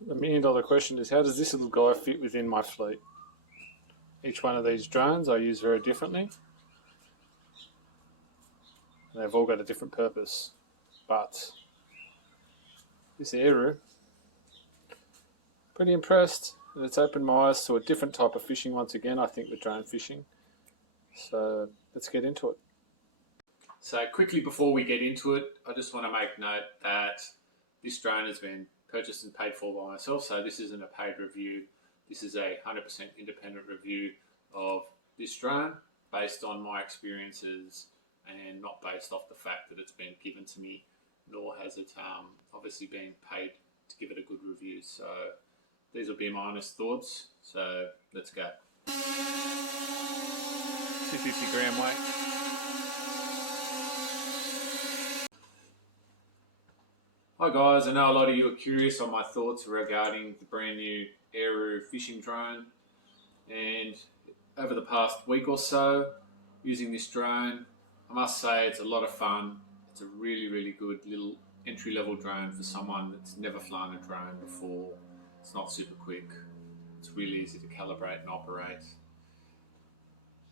The $1,000,000 question is, how does this little guy fit within my fleet? Each one of these drones I use very differently. And they've all got a different purpose. But this Aeroo, pretty impressed. And it's opened my eyes to a different type of fishing once again, I think, with drone fishing. So let's get into it. So quickly before we get into it, I just want to make note that this drone has been purchased and paid for by myself, so this isn't a paid review. This is a 100% independent review of this drone based on my experiences and not based off the fact that it's been given to me, nor has it obviously been paid to give it a good review. So these will be my honest thoughts, so let's go. 250 gram weight. Hi guys, I know a lot of you are curious on my thoughts regarding the brand new Aeroo fishing drone, and over the past week or so using this drone, I must say it's a lot of fun. It's a really good little entry-level drone for someone that's never flown a drone before. It's not super quick, it's really easy to calibrate and operate.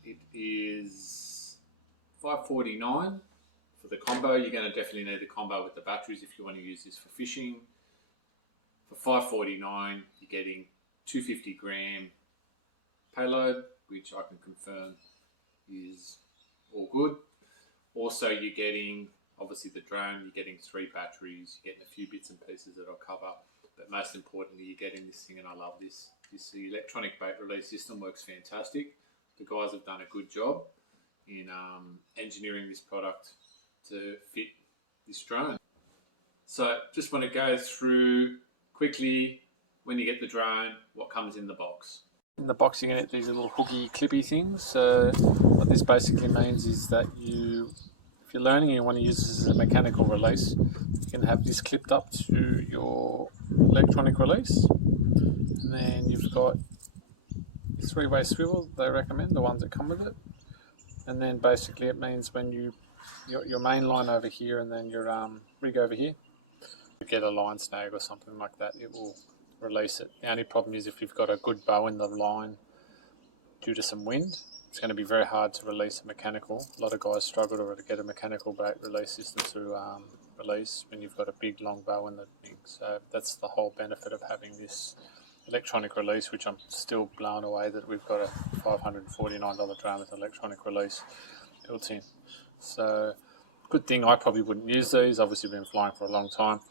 It is $549 for the combo. You're going to definitely need the combo with the batteries if you want to use this for fishing. For $549, you're getting 250 gram payload, which I can confirm is all good. Also, you're getting, obviously the drone, you're getting 3 batteries, you're getting a few bits and pieces that I'll cover, but most importantly, you're getting this thing, and I love this. The electronic bait release system works fantastic. The guys have done a good job in engineering this product to fit this drone. So just want to go through quickly, when you get the drone, what comes in the box. In the box you're going to get these little hooky clippy things. So what this basically means is that if you're learning and you want to use this as a mechanical release, you can have this clipped up to your electronic release. And then you've got 3-way swivel, they recommend, the ones that come with it. And then basically it means when your main line over here and then your rig over here, you get a line snag or something like that, it will release it. The only problem is if you've got a good bow in the line due to some wind, it's going to be very hard to release a mechanical. A lot of guys struggle to get a mechanical bait release system to release when you've got a big long bow in the thing. So that's the whole benefit of having this electronic release, which I'm still blown away that we've got a $549 drone with electronic release built in. So good thing I probably wouldn't use these. Obviously been flying for a long time,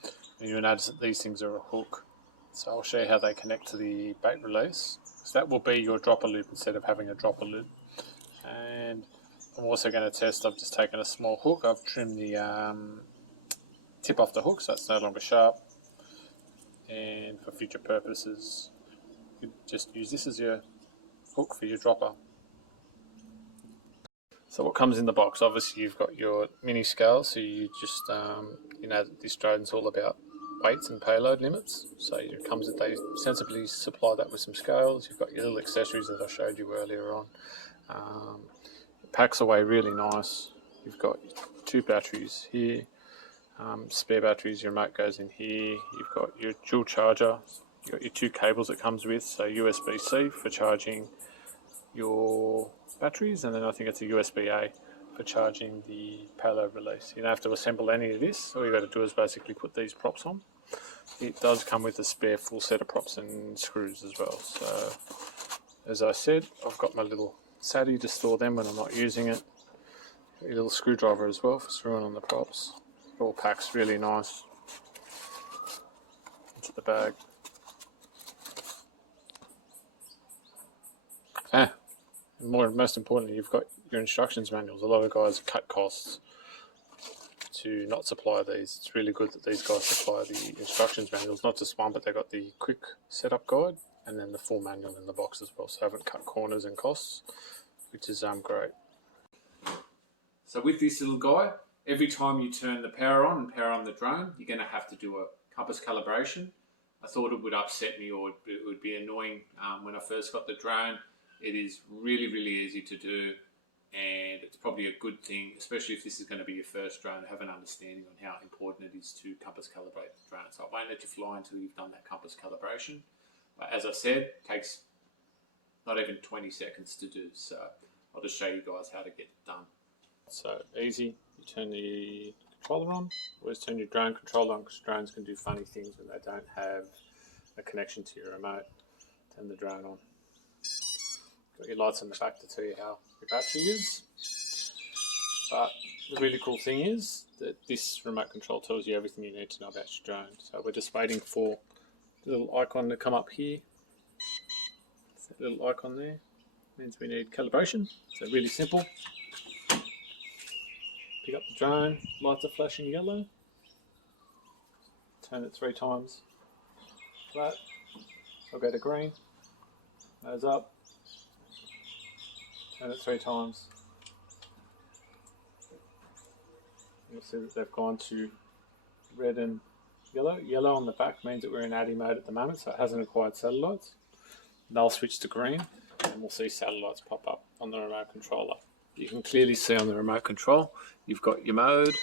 and you'll notice that these things are a hook. So I'll show you how they connect to the bait release. So that will be your dropper loop instead of having a dropper loop. And I'm also going to test, I've just taken a small hook, I've trimmed the tip off the hook so it's no longer sharp. And for future purposes, you just use this as your hook for your dropper. So what comes in the box? Obviously you've got your mini scale, so you just, you know that this drone's all about weights and payload limits. So it comes that they sensibly supply that with some scales. You've got your little accessories that I showed you earlier on. It packs away really nice. You've got 2 batteries here. Spare batteries, your remote goes in here. You've got your dual charger. You've got your 2 cables it comes with, so USB-C for charging your batteries, and then I think it's a USB-A for charging the payload release. You don't have to assemble any of this. All you've got to do is basically put these props on. It does come with a spare full set of props and screws as well. So as I said, I've got my little SATI to store them when I'm not using it. Got your little screwdriver as well for screwing on the props. It all packs really nice into the bag. And most importantly, you've got your instructions manuals. A lot of guys cut costs to not supply these. It's really good that these guys supply the instructions manuals, not just one, but they've got the quick setup guide and then the full manual in the box as well. So I haven't cut corners and costs, which is great. So with this little guy, every time you turn the power on and power on the drone, you're going to have to do a compass calibration. I thought it would upset me, or it would be annoying when I first got the drone. It is really easy to do, and it's probably a good thing, especially if this is going to be your first drone, to have an understanding on how important it is to compass calibrate the drone. So I won't let you fly until you've done that compass calibration. But as I said, it takes not even 20 seconds to do, so I'll just show you guys how to get it done. So easy, you turn the controller on. Always turn your drone controller on, because drones can do funny things when they don't have a connection to your remote. Turn the drone on. Got your lights on the back to tell you how your battery is. But the really cool thing is that this remote control tells you everything you need to know about your drone. So we're just waiting for the little icon to come up here. That little icon there means we need calibration. So really simple. Pick up the drone, lights are flashing yellow. Turn it 3 times flat. I'll go to green. Nose up. Turn it 3 times. You'll see that they've gone to red and yellow. Yellow on the back means that we're in ADI mode at the moment, so it hasn't acquired satellites. They'll switch to green, and we'll see satellites pop up on the remote controller. You can clearly see on the remote control, you've got your mode,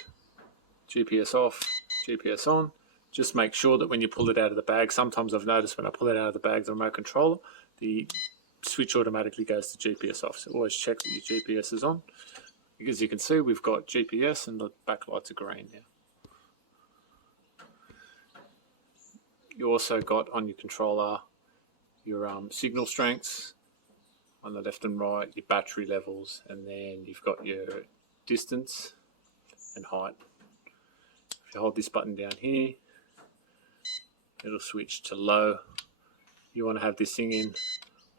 GPS off, GPS on. Just make sure that when you pull it out of the bag, sometimes I've noticed when I pull it out of the bag, the remote controller, the switch automatically goes to GPS off. So always check that your GPS is on. As you can see, we've got GPS and the backlights are green now. You also got on your controller your signal strengths on the left and right, your battery levels, and then you've got your distance and height. If you hold this button down here, it'll switch to low. You want to have this thing in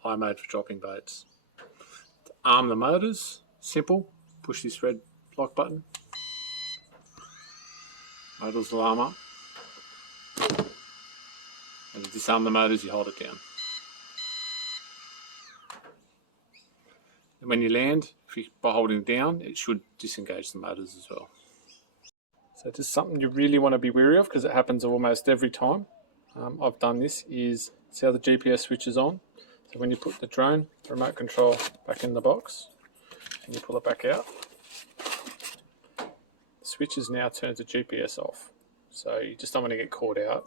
high mode for dropping boats. To arm the motors, simple. Push this red lock button. Motors will arm up. And to disarm the motors, you hold it down. And when you land, by holding it down, it should disengage the motors as well. So just something you really want to be wary of, because it happens almost every time I've done this, is see how the GPS switch is on. So when you put the drone remote control back in the box and you pull it back out, the switch is now turned to GPS off. So you just don't want to get caught out.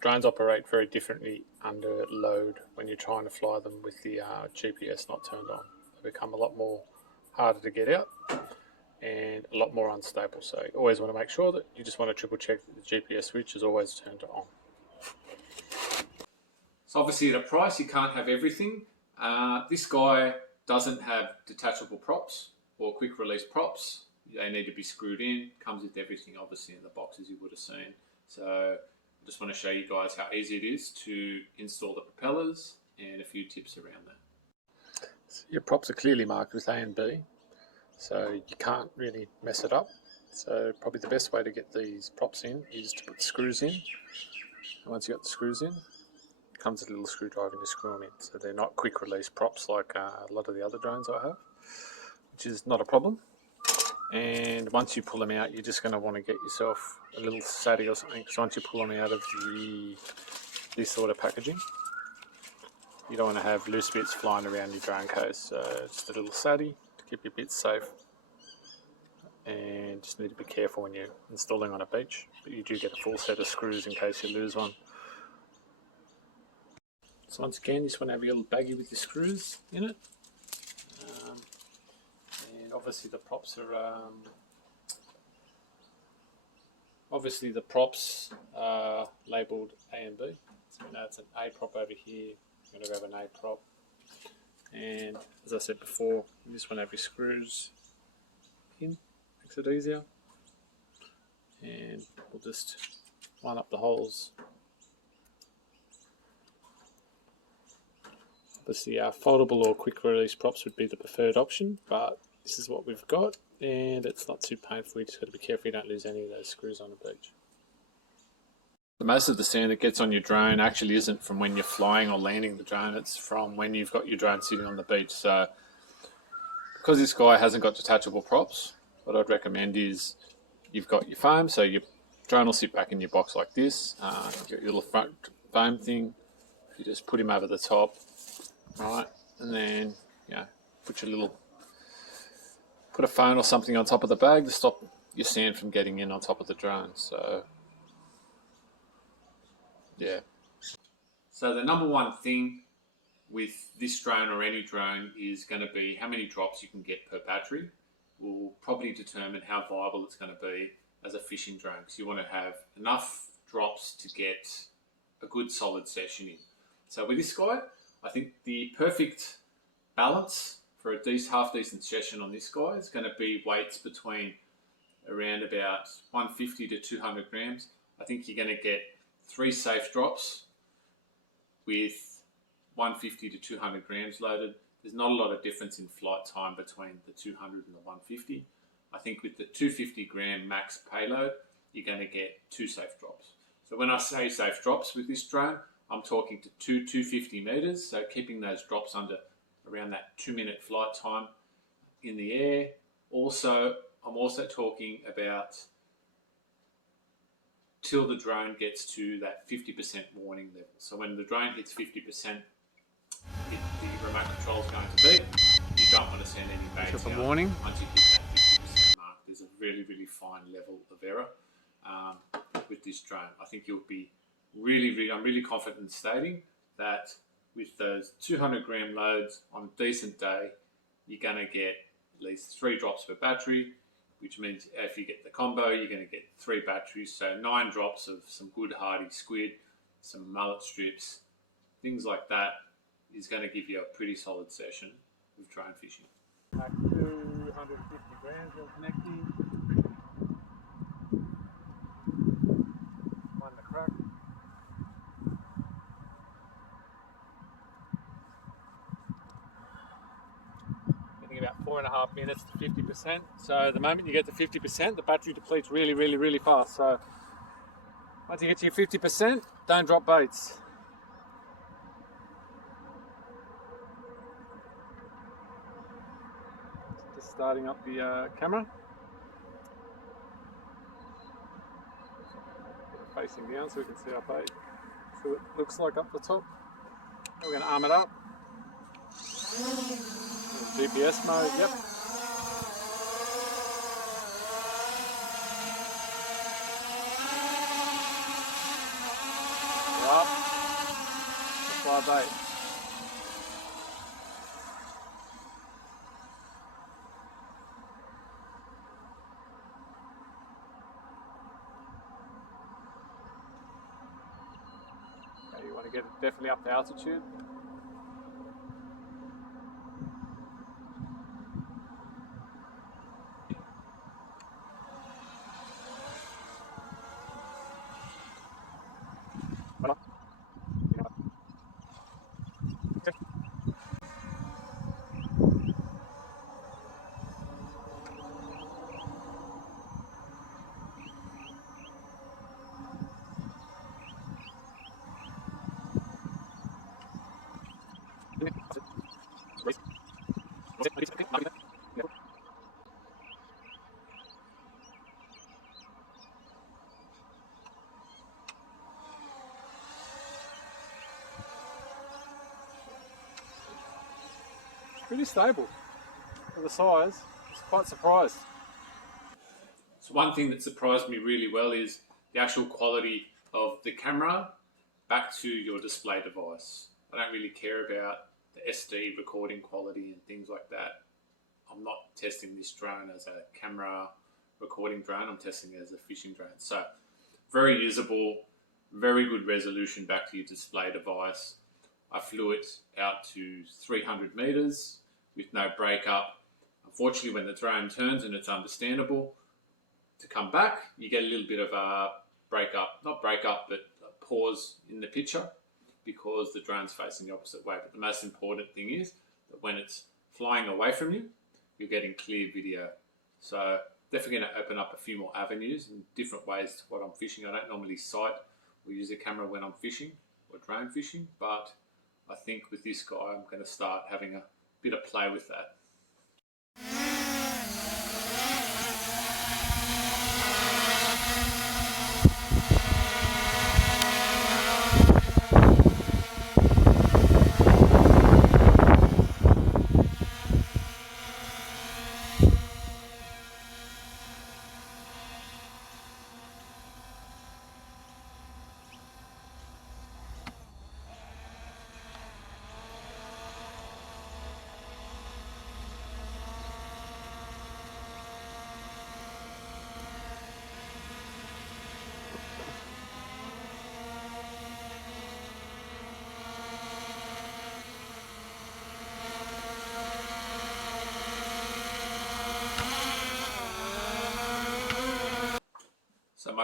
Drones operate very differently under load when you're trying to fly them with the GPS not turned on. They become a lot more harder to get out and a lot more unstable. So you always want to make sure that you just want to triple check that the GPS switch is always turned on. So obviously at a price you can't have everything. This guy doesn't have detachable props or quick release props. They need to be screwed in. Comes with everything obviously in the box, as you would have seen. So I just want to show you guys how easy it is to install the propellers and a few tips around that. So your props are clearly marked with A and B, so you can't really mess it up. So probably the best way to get these props in is to put the screws in. And once you've got the screws in, it comes with a little screwdriver and you screw them in. So they're not quick release props like a lot of the other drones I have, which is not a problem. And once you pull them out, you're just going to want to get yourself a little SATI or something, because once you pull them out of this sort of packaging, you don't want to have loose bits flying around your drone case. So just a little SATI to keep your bits safe, and just need to be careful when you're installing on a beach, but you do get a full set of screws in case you lose one. So once again, you just want to have your little baggie with your screws in it. Obviously the props are labelled A and B. So we know it's an A prop over here. I'm going to grab an A prop, and as I said before, you just want to have your screws in. Makes it easier, and we'll just line up the holes. Obviously, foldable or quick release props would be the preferred option, but this is what we've got, and it's not too painful. You just got to be careful you don't lose any of those screws on the beach. Most of the sand that gets on your drone actually isn't from when you're flying or landing the drone, it's from when you've got your drone sitting on the beach. So because this guy hasn't got detachable props, what I'd recommend is you've got your foam, so your drone will sit back in your box like this. You've got your little front foam thing. You just put him over the top, right, and then put your little put a phone or something on top of the bag to stop your sand from getting in on top of the drone. So, yeah. So the number one thing with this drone or any drone is going to be how many drops you can get per battery. Will probably determine how viable it's going to be as a fishing drone, because you want to have enough drops to get a good solid session in. So with this guy, I think the perfect balance for a half decent session on this guy is going to be weights between around about 150 to 200 grams. I think you're going to get 3 safe drops with 150 to 200 grams loaded. There's not a lot of difference in flight time between the 200 and the 150. I think with the 250 gram max payload, you're going to get 2 safe drops. So when I say safe drops with this drone, I'm talking to 250 meters. So keeping those drops under around that 2-minute flight time in the air. Also, I'm also talking about till the drone gets to that 50% warning level. So when the drone hits 50%, the remote control is going to beep. You don't want to send any bags out warning. once you hit that 50% mark. There's a really, really fine level of error with this drone. I think you'll be I'm really confident in stating that with those 200 gram loads on a decent day, you're going to get at least 3 drops per battery, which means if you get the combo, you're going to get 3 batteries. So 9 drops of some good hardy squid, some mullet strips, things like that is going to give you a pretty solid session with drone fishing. Back 250 grams all connecting. One the crack. Getting about 4.5 minutes to 50%. So the moment you get to 50%, the battery depletes really, really, really fast. So once you get to your 50%, don't drop baits. Just starting up the camera. Facing down so we can see our bait. So it looks like up the top. We're going to arm it up. GPS mode, yep. We're up. Fly bait. Okay, you want to get it definitely up to altitude. Pretty stable for the size. I was quite surprised. So one thing that surprised me really well is the actual quality of the camera back to your display device. I don't really care about the SD recording quality and things like that. I'm not testing this drone as a camera recording drone, I'm testing it as a fishing drone. So very usable, very good resolution back to your display device. I flew it out to 300 meters with no breakup. Unfortunately, when the drone turns, and it's understandable, to come back, you get a little bit of a not breakup, but a pause in the picture because the drone's facing the opposite way. But the most important thing is that when it's flying away from you, you're getting clear video. So definitely going to open up a few more avenues and different ways to what I'm fishing. I don't normally sight or use a camera when I'm fishing or drone fishing, but I think with this guy, I'm going to start having a bit of play with that.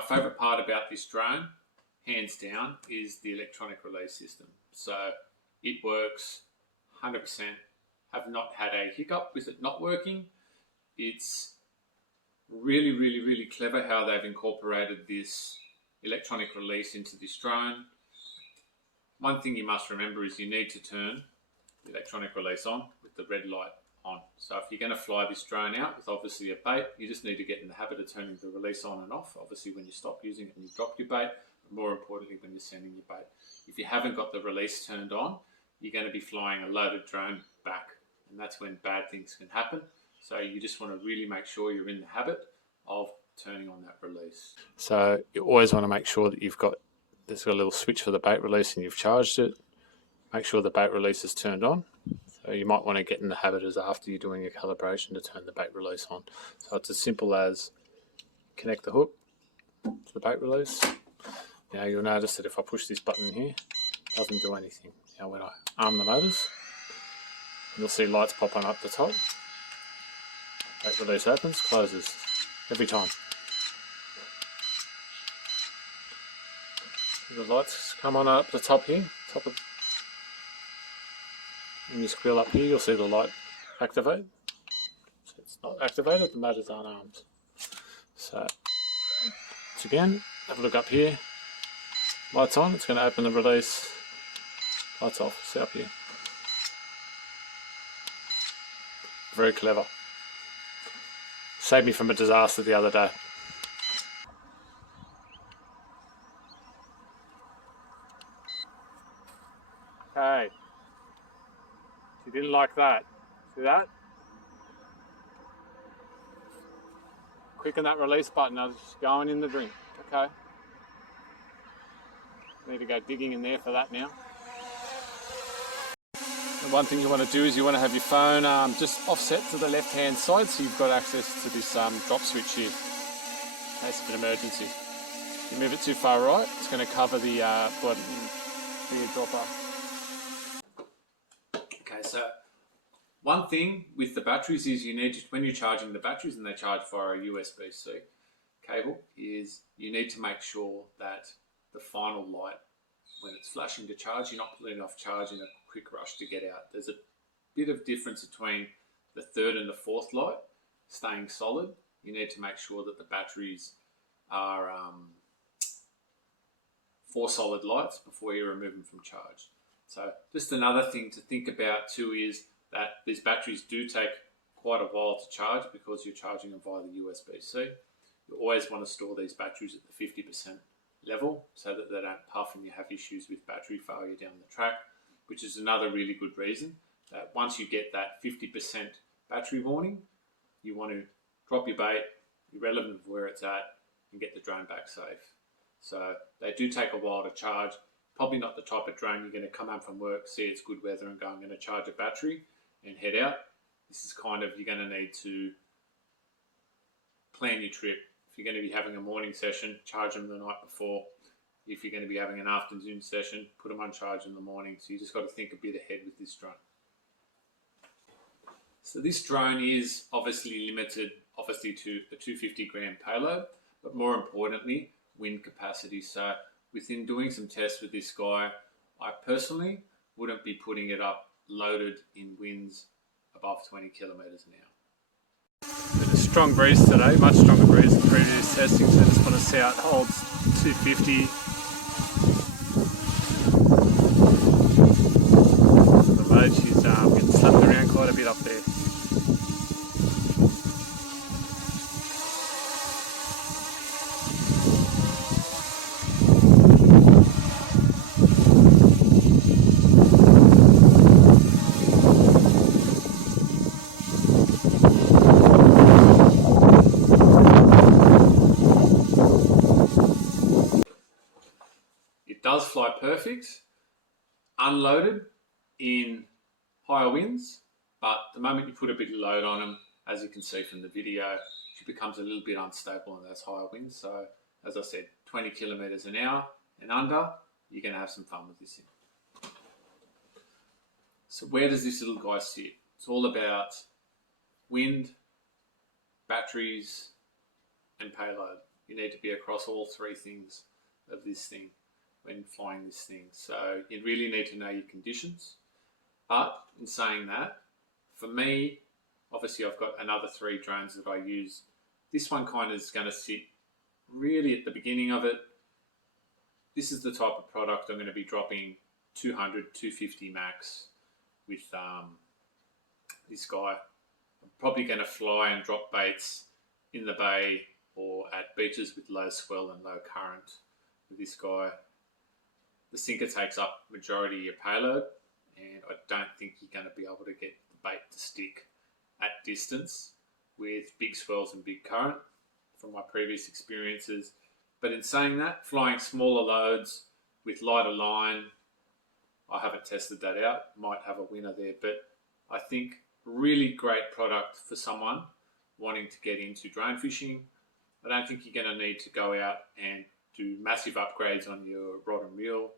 favourite part about this drone, hands down, is the electronic release system. So it works 100%. Have not had a hiccup with it not working. It's really, really, really clever how they've incorporated this electronic release into this drone. One thing you must remember is you need to turn the electronic release on with the red light on. So if you're going to fly this drone out with obviously a bait, you just need to get in the habit of turning the release on and off, obviously when you stop using it and you drop your bait, but more importantly when you're sending your bait. If you haven't got the release turned on, you're going to be flying a loaded drone back, and that's when bad things can happen. So you just want to really make sure you're in the habit of turning on that release. So you always want to make sure that there's got a little switch for the bait release and you've charged it. Make sure the bait release is turned on. So you might want to get in the habit as after you're doing your calibration to turn the bait release on. So it's as simple as connect the hook to the bait release. Now you'll notice that if I push this button here, it doesn't do anything. Now when I arm the motors, you'll see lights pop on up the top. Bait release opens, closes, every time. The lights come on up the top here, when you squeal up here, you'll see the light activate. So it's not activated, the motors aren't armed. So, once again, have a look up here. Lights on, it's going to open the release. Lights off, see up here. Very clever. Saved me from a disaster the other day. Okay. You didn't like that. See that? Quicken that release button as it's going in the drink. Okay. Need to go digging in there for that now. And one thing you want to do is you want to have your phone just offset to the left hand side so you've got access to this drop switch here in case of an emergency. If you move it too far right, it's going to cover the button for your dropper. Okay, so one thing with the batteries is you need to, when you're charging the batteries and they charge via a USB-C cable, is you need to make sure that the final light, when it's flashing to charge, you're not pulling it off charge in a quick rush to get out. There's a bit of difference between the third and the fourth light staying solid. You need to make sure that the batteries are 4 solid lights before you remove them from charge. So just another thing to think about too is that these batteries do take quite a while to charge because you're charging them via the USB-C. You always want to store these batteries at the 50% level so that they don't puff and you have issues with battery failure down the track, which is another really good reason that once you get that 50% battery warning, you want to drop your bait, irrelevant of where it's at, and get the drone back safe. So they do take a while to charge. Probably not the type of drone you're going to come home from work, see it's good weather and go, I'm going to charge a battery and head out. This is kind of, you're going to need to plan your trip. If you're going to be having a morning session, charge them the night before. If you're going to be having an afternoon session, put them on charge in the morning. So you just got to think a bit ahead with this drone. So this drone is obviously limited, to a 250 gram payload, but more importantly, wind capacity. So within doing some tests with this guy, I personally wouldn't be putting it up loaded in winds above 20 kilometers an hour. A strong breeze today, much stronger breeze than previous testing, so I just want to see how it holds 250. The load, she's getting slapped around quite a bit up there. Does fly perfect, unloaded in higher winds, but the moment you put a bit of load on them, as you can see from the video, she becomes a little bit unstable in those higher winds. So as I said, 20 kilometers an hour and under, you're going to have some fun with this thing. So where does this little guy sit? It's all about wind, batteries, and payload. you need to be across all three things of this thing when flying this thing. So you really need to know your conditions. But in saying that, for me, obviously I've got another 3 drones that I use. This one kind of is going to sit really at the beginning of it. This is the type of product I'm going to be dropping 200, 250 max with this guy. I'm probably going to fly and drop baits in the bay or at beaches with low swell and low current with this guy. The sinker takes up majority of your payload, and I don't think you're going to be able to get the bait to stick at distance with big swells and big current from my previous experiences. But in saying that, flying smaller loads with lighter line, I haven't tested that out, might have a winner there, but I think really great product for someone wanting to get into drone fishing. I don't think you're going to need to go out and do massive upgrades on your rod and reel.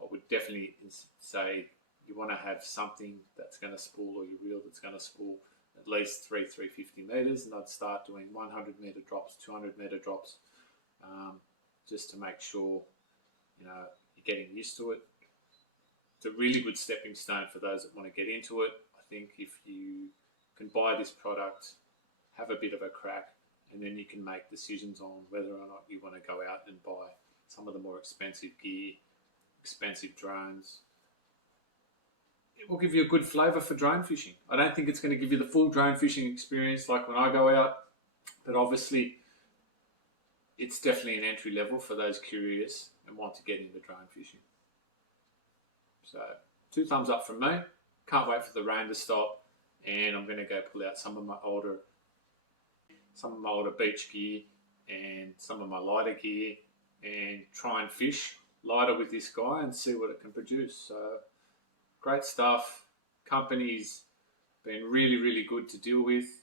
I would definitely say you want to have something that's going to spool, or your reel that's going to spool at least 350 meters, and I'd start doing 100 meter drops, 200 meter drops, just to make sure you're getting used to it. It's a really good stepping stone for those that want to get into it. I think if you can buy this product, have a bit of a crack, and then you can make decisions on whether or not you want to go out and buy some of the more expensive gear, expensive drones. It will give you a good flavour for drone fishing. I don't think it's going to give you the full drone fishing experience like when I go out, but obviously it's definitely an entry level for those curious and want to get into drone fishing. So 2 thumbs up from me. Can't wait for the rain to stop, and I'm going to go pull out some of my older beach gear and some of my lighter gear and try and fish lighter with this guy and see what it can produce. So great stuff. Company's been really, really good to deal with,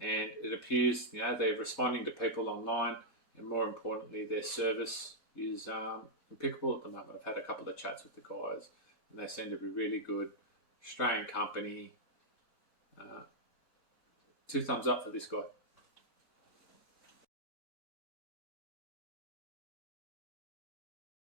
and it appears they're responding to people online, and more importantly, their service is impeccable at the moment. I've had a couple of chats with the guys, and they seem to be really good. Australian company. 2 thumbs up for this guy.